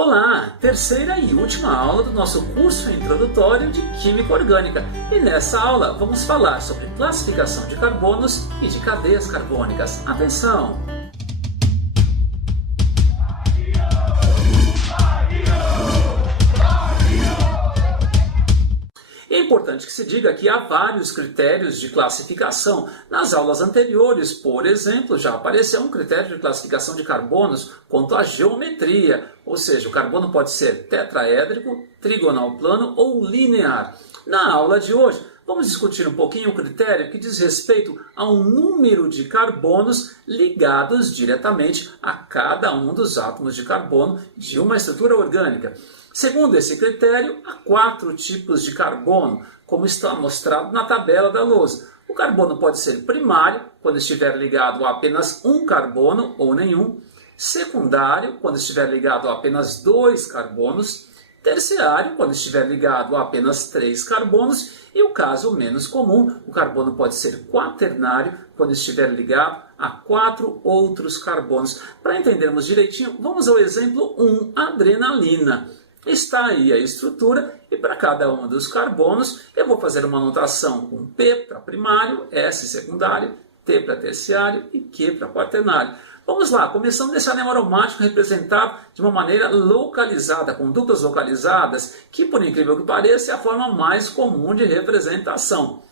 Olá! Terceira e última aula do nosso curso introdutório de Química Orgânica. E nessa aula vamos falar sobre classificação de carbonos e de cadeias carbônicas. Atenção! É importante que se diga que há vários critérios de classificação. Nas aulas anteriores, por exemplo, já apareceu um critério de classificação de carbonos quanto à geometria, ou seja, o carbono pode ser tetraédrico, trigonal plano ou linear. Na aula de hoje, vamos discutir um pouquinho o critério que diz respeito ao número de carbonos ligados diretamente a cada um dos átomos de carbono de uma estrutura orgânica. Segundo esse critério, há 4 tipos de carbono, como está mostrado na tabela da lousa. O carbono pode ser primário, quando estiver ligado a apenas um carbono ou nenhum. Secundário, quando estiver ligado a apenas 2 carbonos. Terciário, quando estiver ligado a apenas 3 carbonos. E o caso menos comum, o carbono pode ser quaternário, quando estiver ligado a 4 outros carbonos. Para entendermos direitinho, vamos ao exemplo 1, adrenalina. Está aí a estrutura e para cada um dos carbonos eu vou fazer uma notação com P para primário, S secundário, T para terciário e Q para quaternário. Vamos lá, começando desse anel aromático representado de uma maneira localizada, com duplas localizadas, que por incrível que pareça é a forma mais comum de representação.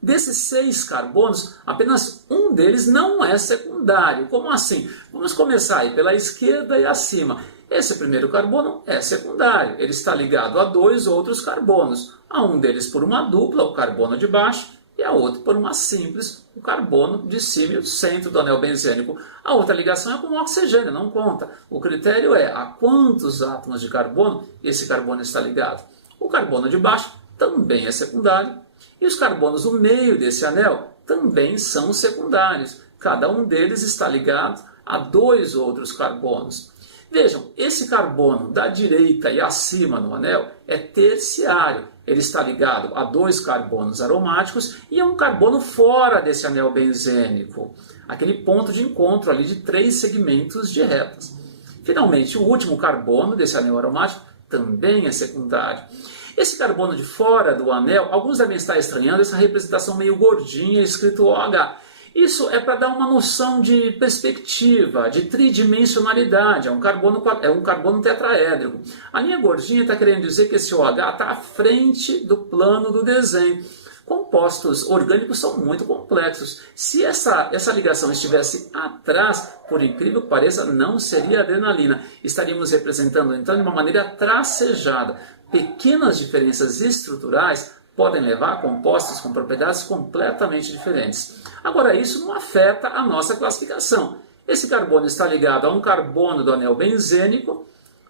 Desses 6 carbonos, apenas um deles não é secundário. Como assim? Vamos começar aí pela esquerda e acima. Esse primeiro carbono é secundário, ele está ligado a 2 outros carbonos, a um deles por uma dupla, o carbono de baixo, e a outro por uma simples, o carbono de cima, o centro do anel benzênico. A outra ligação é com o oxigênio, não conta. O critério é a quantos átomos de carbono esse carbono está ligado. O carbono de baixo também é secundário, e os carbonos no meio desse anel também são secundários. Cada um deles está ligado a 2 outros carbonos. Vejam, esse carbono da direita e acima no anel é terciário. Ele está ligado a 2 carbonos aromáticos e a um carbono fora desse anel benzênico. Aquele ponto de encontro ali de 3 segmentos de retas. Finalmente, o último carbono desse anel aromático também é secundário. Esse carbono de fora do anel, alguns devem estar estranhando essa representação meio gordinha escrito OH. Isso é para dar uma noção de perspectiva, de tridimensionalidade. É um carbono tetraédrico. A linha gordinha está querendo dizer que esse OH está à frente do plano do desenho. Compostos orgânicos são muito complexos. Se essa ligação estivesse atrás, por incrível que pareça, não seria adrenalina. Estaríamos representando então de uma maneira tracejada. Pequenas diferenças estruturais podem levar a compostos com propriedades completamente diferentes. Agora, isso não afeta a nossa classificação. Esse carbono está ligado a um carbono do anel benzênico,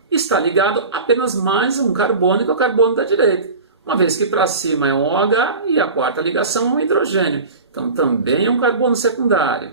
está ligado a apenas mais um carbono que é o carbono da direita. Uma vez que para cima é um OH e a quarta ligação é um hidrogênio. Então, também é um carbono secundário.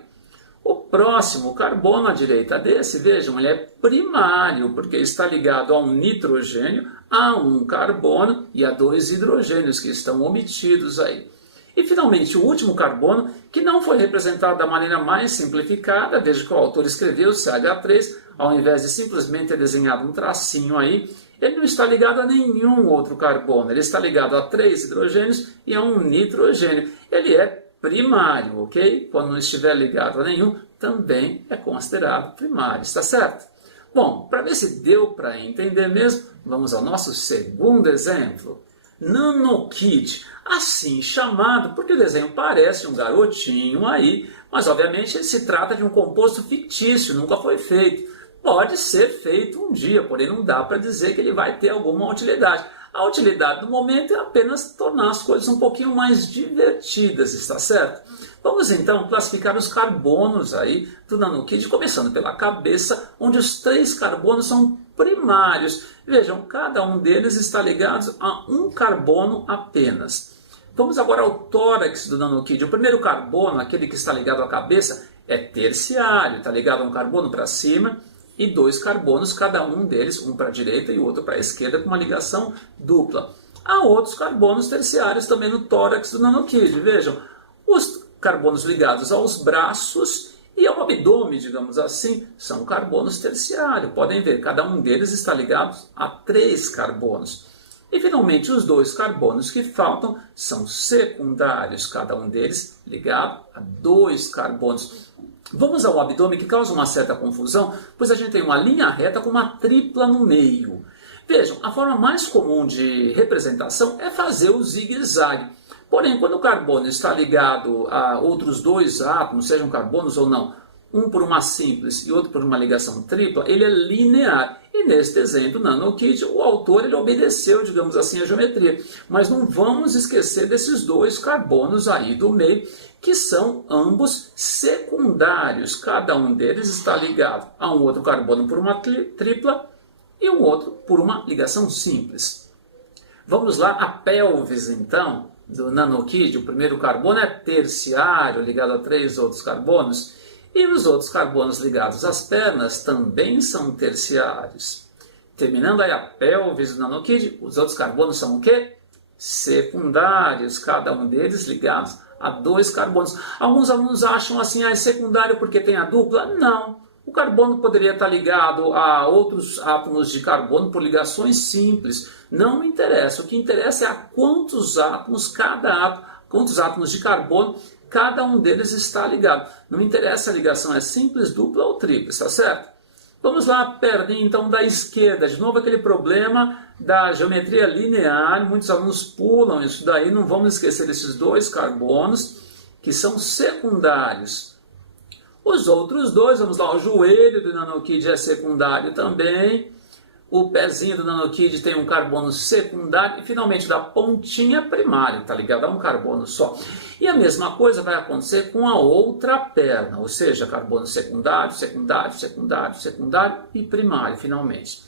O próximo carbono à direita desse, vejam, ele é primário, porque está ligado a um nitrogênio, a um carbono e a 2 hidrogênios que estão omitidos aí. E finalmente o último carbono, que não foi representado da maneira mais simplificada, veja que o autor escreveu CH3, ao invés de simplesmente ter desenhado um tracinho aí, ele não está ligado a nenhum outro carbono, ele está ligado a 3 hidrogênios e a um nitrogênio. Ele é primário, ok? Quando não estiver ligado a nenhum, também é considerado primário, está certo? Bom, para ver se deu para entender mesmo, vamos ao nosso segundo exemplo. Nanokit, assim chamado porque o desenho parece um garotinho aí, mas obviamente ele se trata de um composto fictício, nunca foi feito. Pode ser feito um dia, porém não dá para dizer que ele vai ter alguma utilidade. A utilidade do momento é apenas tornar as coisas um pouquinho mais divertidas, está certo? Vamos então classificar os carbonos aí do nanokit, começando pela cabeça, onde os 3 carbonos são primários. Vejam, cada um deles está ligado a um carbono apenas. Vamos agora ao tórax do nanokit. O primeiro carbono, aquele que está ligado à cabeça, é terciário, está ligado a um carbono para cima e 2 carbonos, cada um deles, um para a direita e o outro para a esquerda, com uma ligação dupla. Há outros carbonos terciários também no tórax do nanokit. Vejam, os carbonos ligados aos braços E ao abdômen, digamos assim, são carbonos terciários. Podem ver, cada um deles está ligado a 3 carbonos. E finalmente os 2 carbonos que faltam são secundários, cada um deles ligado a 2 carbonos. Vamos ao abdômen, que causa uma certa confusão, pois a gente tem uma linha reta com uma tripla no meio. Vejam, a forma mais comum de representação é fazer o zigue-zague. Porém, quando o carbono está ligado a outros 2 átomos, sejam carbonos ou não, um por uma simples e outro por uma ligação tripla, ele é linear. E neste exemplo, nanokid, o autor ele obedeceu, digamos assim, a geometria. Mas não vamos esquecer desses 2 carbonos aí do meio, que são ambos secundários. Cada um deles está ligado a um outro carbono por uma tripla e um outro por uma ligação simples. Vamos lá, a pelvis, então, do nanokid. O primeiro carbono é terciário, ligado a 3 outros carbonos. E os outros carbonos ligados às pernas também são terciários. Terminando aí a pelvis do nanokid, os outros carbonos são o quê? Secundários, cada um deles ligados a 2 carbonos. Alguns alunos acham assim, é secundário porque tem a dupla? Não. O carbono poderia estar ligado a outros átomos de carbono por ligações simples. Não interessa. O que interessa é a quantos átomos quantos átomos de carbono cada um deles está ligado. Não interessa a ligação, é simples, dupla ou tripla, está certo? Vamos lá, a perninha então da esquerda. De novo aquele problema da geometria linear. Muitos alunos pulam isso daí. Não vamos esquecer desses 2 carbonos que são secundários. Os outros 2, vamos lá, o joelho do nanokid é secundário também. O pezinho do nanokid tem um carbono secundário e finalmente da pontinha primária, está ligado a um carbono só. E a mesma coisa vai acontecer com a outra perna, ou seja, carbono secundário, secundário, secundário, secundário e primário, finalmente.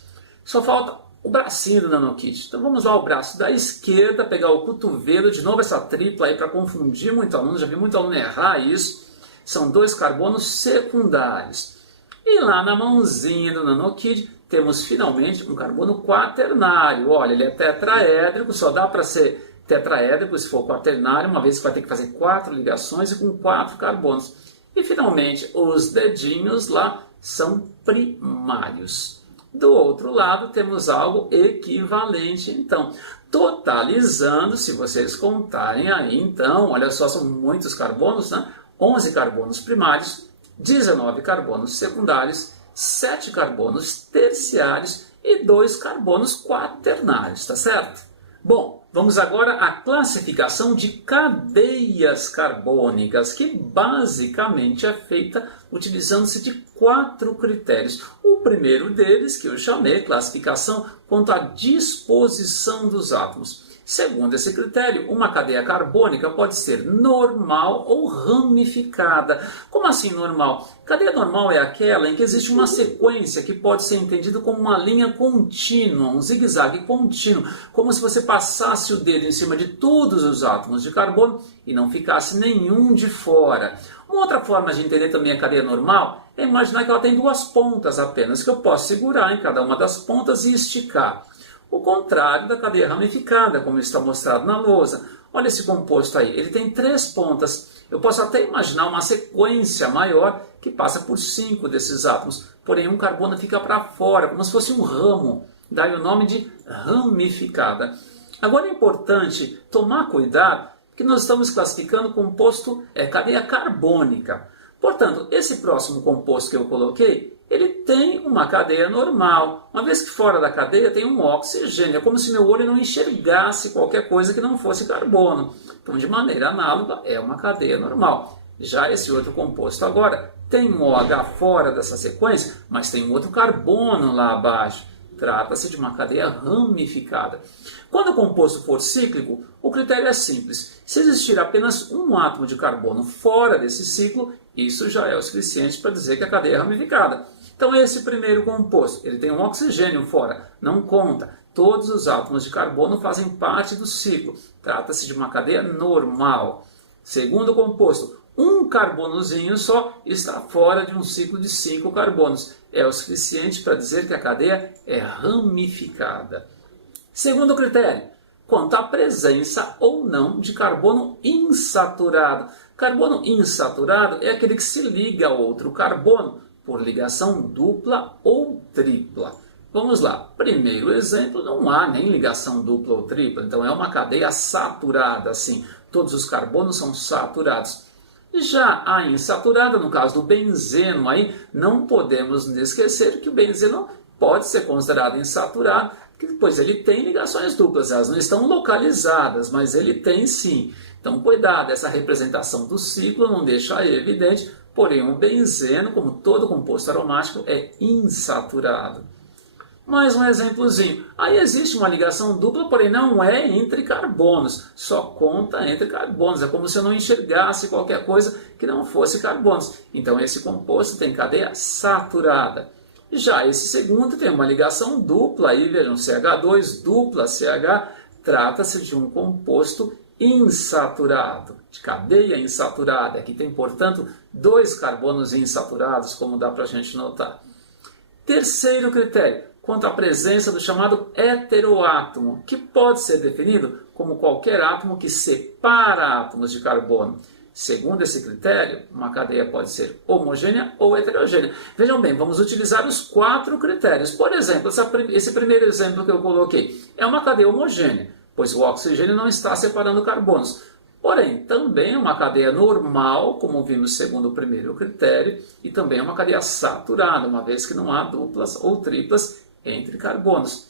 Só falta o bracinho do nanokid. Então vamos lá, o braço da esquerda, pegar o cotovelo, de novo essa tripla aí para confundir muito aluno, já vi muito aluno errar isso. São 2 carbonos secundários. E lá na mãozinha do nanokid, temos finalmente um carbono quaternário. Olha, ele é tetraédrico, só dá para ser tetraédrico se for quaternário, uma vez que vai ter que fazer 4 ligações e com 4 carbonos. E finalmente, os dedinhos lá são primários. Do outro lado, temos algo equivalente, então. Totalizando, se vocês contarem aí, então, olha só, são muitos carbonos, né? 11 carbonos primários, 19 carbonos secundários, 7 carbonos terciários e 2 carbonos quaternários, tá certo? Bom, vamos agora à classificação de cadeias carbônicas, que basicamente é feita utilizando-se de 4 critérios. O primeiro deles, que eu chamei classificação quanto à disposição dos átomos. Segundo esse critério, uma cadeia carbônica pode ser normal ou ramificada. Como assim normal? Cadeia normal é aquela em que existe uma sequência que pode ser entendida como uma linha contínua, um zigue-zague contínuo, como se você passasse o dedo em cima de todos os átomos de carbono e não ficasse nenhum de fora. Uma outra forma de entender também a cadeia normal é imaginar que ela tem 2 pontas apenas, que eu posso segurar em cada uma das pontas e esticar. O contrário da cadeia ramificada, como está mostrado na lousa. Olha esse composto aí, ele tem 3 pontas. Eu posso até imaginar uma sequência maior que passa por 5 desses átomos, porém um carbono fica para fora, como se fosse um ramo. Daí o nome de ramificada. Agora é importante tomar cuidado, porque nós estamos classificando o composto cadeia carbônica. Portanto, esse próximo composto que eu coloquei, ele tem uma cadeia normal, uma vez que fora da cadeia tem um oxigênio. É como se meu olho não enxergasse qualquer coisa que não fosse carbono. Então, de maneira análoga, é uma cadeia normal. Já esse outro composto agora tem um OH fora dessa sequência, mas tem um outro carbono lá abaixo. Trata-se de uma cadeia ramificada. Quando o composto for cíclico, o critério é simples. Se existir apenas um átomo de carbono fora desse ciclo, isso já é o suficiente para dizer que a cadeia é ramificada. Então esse primeiro composto, ele tem um oxigênio fora, não conta. Todos os átomos de carbono fazem parte do ciclo. Trata-se de uma cadeia normal. Segundo composto, um carbonozinho só está fora de um ciclo de 5 carbonos. É o suficiente para dizer que a cadeia é ramificada. Segundo critério, quanto à presença ou não de carbono insaturado. Carbono insaturado é aquele que se liga a outro carbono por ligação dupla ou tripla. Vamos lá. Primeiro exemplo, não há nem ligação dupla ou tripla, então é uma cadeia saturada, assim. Todos os carbonos são saturados. Já a insaturada, no caso do benzeno, aí não podemos esquecer que o benzeno pode ser considerado insaturado, pois ele tem ligações duplas, elas não estão localizadas, mas ele tem sim. Então, cuidado, essa representação do ciclo não deixa evidente, porém um benzeno, como todo composto aromático, é insaturado. Mais um exemplozinho. Aí existe uma ligação dupla, porém não é entre carbonos, só conta entre carbonos. É como se eu não enxergasse qualquer coisa que não fosse carbonos. Então esse composto tem cadeia saturada. Já esse segundo tem uma ligação dupla, aí vejam, CH2 dupla CH, trata-se de um composto insaturado, de cadeia insaturada. Aqui tem, portanto, 2 carbonos insaturados, como dá para a gente notar. Terceiro critério, quanto à presença do chamado heteroátomo, que pode ser definido como qualquer átomo que separa átomos de carbono. Segundo esse critério, uma cadeia pode ser homogênea ou heterogênea. Vejam bem, vamos utilizar os 4 critérios. Por exemplo, esse primeiro exemplo que eu coloquei é uma cadeia homogênea, pois o oxigênio não está separando carbonos. Porém, também é uma cadeia normal, como vimos segundo o primeiro critério, e também é uma cadeia saturada, uma vez que não há duplas ou triplas entre carbonos.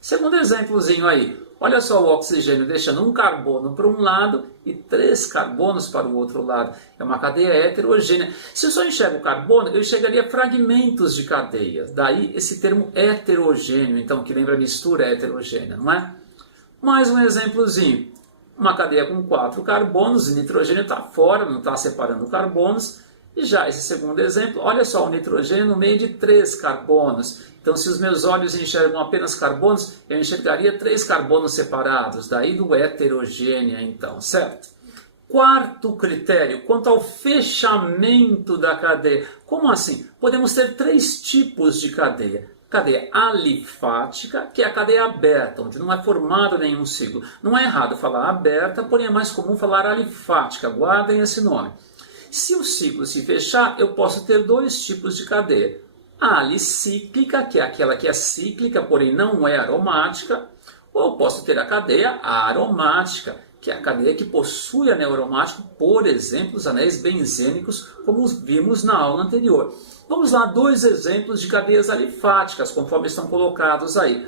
Segundo exemplozinho aí, olha só o oxigênio deixando um carbono para um lado e 3 carbonos para o outro lado. É uma cadeia heterogênea. Se eu só enxergo o carbono, eu enxergaria fragmentos de cadeias. Daí esse termo heterogêneo, então, que lembra mistura heterogênea, não é? Mais um exemplozinho. Uma cadeia com 4 carbonos, o nitrogênio está fora, não está separando carbonos. E já esse segundo exemplo, olha só o nitrogênio no meio de 3 carbonos. Então, se os meus olhos enxergam apenas carbonos, eu enxergaria 3 carbonos separados, daí do heterogênea, então, certo? Quarto critério, quanto ao fechamento da cadeia. Como assim? Podemos ter 3 tipos de cadeia. Cadeia alifática, que é a cadeia aberta, onde não é formado nenhum ciclo. Não é errado falar aberta, porém é mais comum falar alifática, guardem esse nome. Se o ciclo se fechar, eu posso ter 2 tipos de cadeia. A alicíclica, que é aquela que é cíclica, porém não é aromática, ou eu posso ter a cadeia aromática, que é a cadeia que possui anel aromático, por exemplo, os anéis benzênicos, como vimos na aula anterior. Vamos lá, 2 exemplos de cadeias alifáticas, conforme estão colocados aí.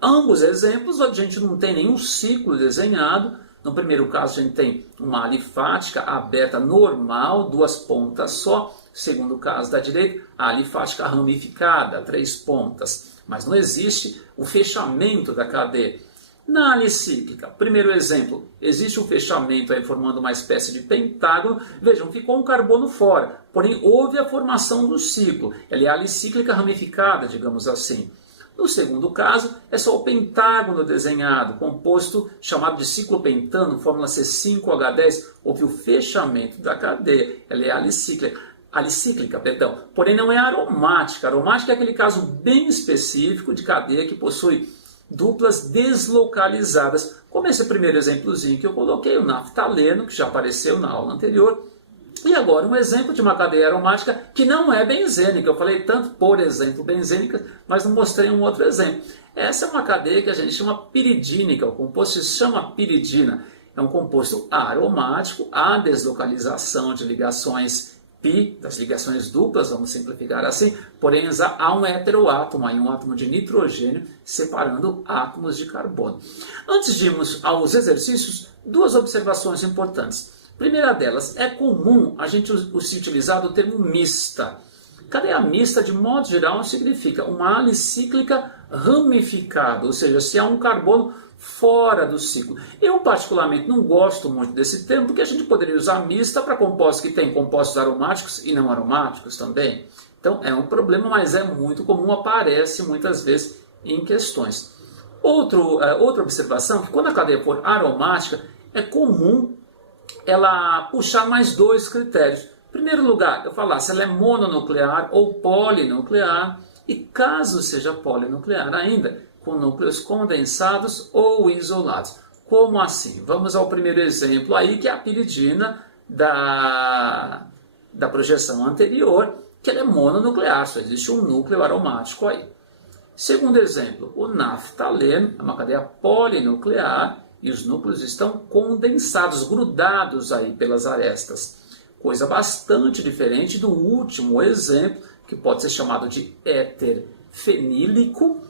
Ambos exemplos, a gente não tem nenhum ciclo desenhado. No primeiro caso, a gente tem uma alifática aberta normal, 2 pontas só. Segundo caso da direita, a alifática ramificada, 3 pontas. Mas não existe o fechamento da cadeia. Na alicíclica, primeiro exemplo, existe um fechamento aí formando uma espécie de pentágono. Vejam, ficou um carbono fora, porém houve a formação do ciclo. Ela é alicíclica ramificada, digamos assim. No segundo caso, é só o pentágono desenhado, composto chamado de ciclopentano, fórmula C5H10, houve o fechamento da cadeia. Ela é alicíclica, porém não é aromática. Aromática é aquele caso bem específico de cadeia que possui duplas deslocalizadas, como esse primeiro exemplozinho que eu coloquei, o naftaleno, que já apareceu na aula anterior. E agora um exemplo de uma cadeia aromática que não é benzênica. Eu falei tanto, por exemplo, benzênica, mas não mostrei um outro exemplo. Essa é uma cadeia que a gente chama piridínica, o composto se chama piridina. É um composto aromático, há deslocalização de ligações pi, das ligações duplas, vamos simplificar assim, porém há um heteroátomo, aí um átomo de nitrogênio separando átomos de carbono. Antes de irmos aos exercícios, 2 observações importantes. Primeira delas, é comum a gente se utilizar do termo mista. Cadeia mista, de modo geral, significa uma alicíclica ramificada, ou seja, se há um carbono fora do ciclo. Eu, particularmente, não gosto muito desse termo, porque a gente poderia usar mista para compostos que têm compostos aromáticos e não aromáticos também. Então, é um problema, mas é muito comum, aparece muitas vezes em questões. Outra observação, que quando a cadeia for aromática, é comum ela puxar mais 2 critérios. Em primeiro lugar, eu falar se ela é mononuclear ou polinuclear, e caso seja polinuclear ainda, com núcleos condensados ou isolados. Como assim? Vamos ao primeiro exemplo aí, que é a piridina, da projeção anterior, que ela é mononuclear, só existe um núcleo aromático aí. Segundo exemplo, o naftaleno é uma cadeia polinuclear e os núcleos estão condensados, grudados aí pelas arestas. Coisa bastante diferente do último exemplo, que pode ser chamado de éter fenílico,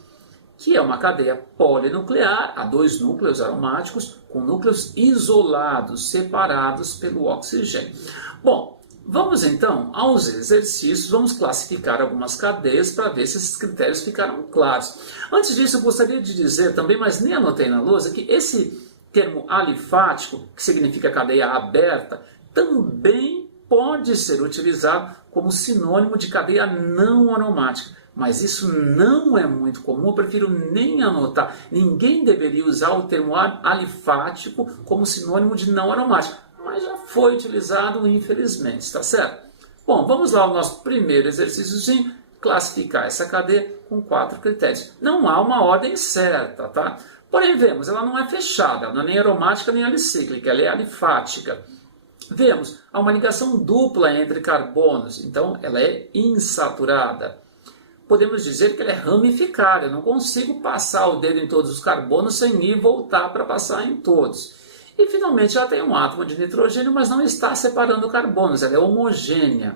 que é uma cadeia polinuclear, há 2 núcleos aromáticos, com núcleos isolados, separados pelo oxigênio. Bom, vamos então aos exercícios, vamos classificar algumas cadeias para ver se esses critérios ficaram claros. Antes disso, eu gostaria de dizer também, mas nem anotei na lousa, que esse termo alifático, que significa cadeia aberta, também pode ser utilizado como sinônimo de cadeia não aromática. Mas isso não é muito comum, eu prefiro nem anotar. Ninguém deveria usar o termo alifático como sinônimo de não aromático, mas já foi utilizado infelizmente, está certo? Bom, vamos lá ao nosso primeiro exercíciozinho, classificar essa cadeia com 4 critérios. Não há uma ordem certa, tá? Porém, vemos, ela não é fechada, ela não é nem aromática nem alicíclica, ela é alifática. Vemos, há uma ligação dupla entre carbonos, então ela é insaturada. Podemos dizer que ela é ramificada, eu não consigo passar o dedo em todos os carbonos sem ir voltar para passar em todos. E finalmente ela tem um átomo de nitrogênio, mas não está separando carbonos, ela é homogênea.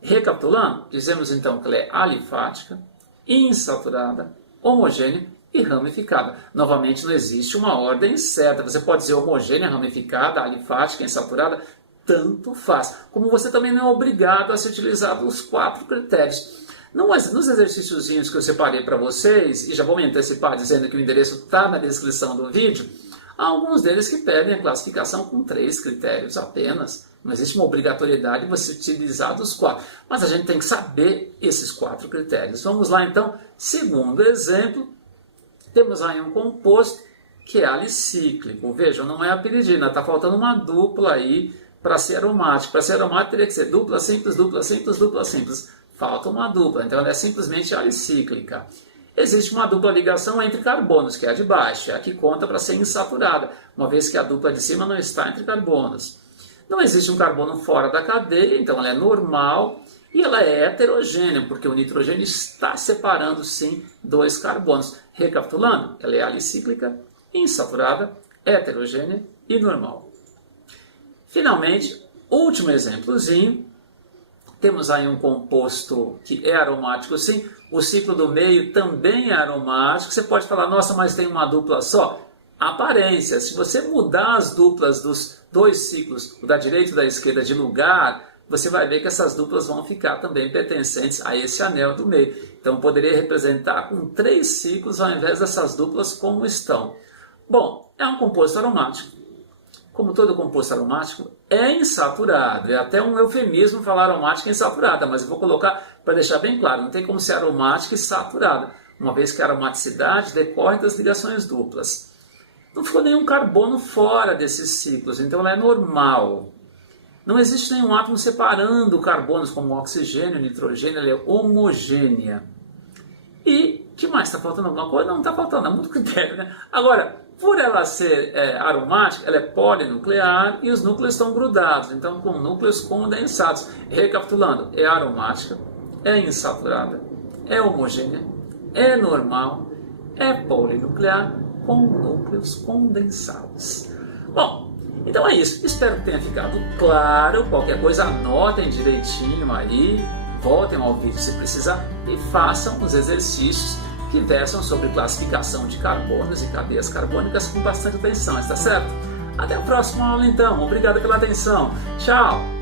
Recapitulando, dizemos então que ela é alifática, insaturada, homogênea e ramificada. Novamente não existe uma ordem certa, você pode dizer homogênea, ramificada, alifática, insaturada, tanto faz. Como você também não é obrigado a se utilizar dos 4 critérios. Nos exercíciozinhos que eu separei para vocês, e já vou me antecipar dizendo que o endereço está na descrição do vídeo, há alguns deles que pedem a classificação com 3 critérios apenas. Não existe uma obrigatoriedade de você utilizar dos 4. Mas a gente tem que saber esses 4 critérios. Vamos lá então, segundo exemplo, temos aí um composto que é alicíclico. Vejam, não é a piridina, está faltando uma dupla aí para ser aromático. Para ser aromático teria que ser dupla simples, dupla simples, dupla simples. Falta uma dupla, então ela é simplesmente alicíclica. Existe uma dupla ligação entre carbonos, que é a de baixo, é a que conta para ser insaturada, uma vez que a dupla de cima não está entre carbonos. Não existe um carbono fora da cadeia, então ela é normal e ela é heterogênea, porque o nitrogênio está separando sim 2 carbonos. Recapitulando, ela é alicíclica, insaturada, heterogênea e normal. Finalmente, último exemplozinho. Temos aí um composto que é aromático sim, o ciclo do meio também é aromático. Você pode falar, nossa, mas tem uma dupla só? Aparência, se você mudar as duplas dos 2 ciclos, o da direita e o da esquerda, de lugar, você vai ver que essas duplas vão ficar também pertencentes a esse anel do meio. Então poderia representar com 3 ciclos ao invés dessas duplas como estão. Bom, é um composto aromático. Como todo composto aromático, é insaturado. É até um eufemismo falar aromática insaturada, mas eu vou colocar para deixar bem claro, não tem como ser aromática e saturada, uma vez que a aromaticidade decorre das ligações duplas. Não ficou nenhum carbono fora desses ciclos, então ela é normal. Não existe nenhum átomo separando carbonos como oxigênio, nitrogênio, ela é homogênea. E, que mais? Está faltando alguma coisa? Não está faltando, é muito critério, né? Agora, por ela ser aromática, ela é polinuclear e os núcleos estão grudados, então com núcleos condensados. Recapitulando, é aromática, é insaturada, é homogênea, é normal, é polinuclear com núcleos condensados. Bom, então é isso. Espero que tenha ficado claro. Qualquer coisa, anotem direitinho aí, voltem ao vídeo se precisar e façam os exercícios que versam sobre classificação de carbonos e cadeias carbônicas com bastante atenção, está certo? Até a próxima aula então, obrigado pela atenção, tchau!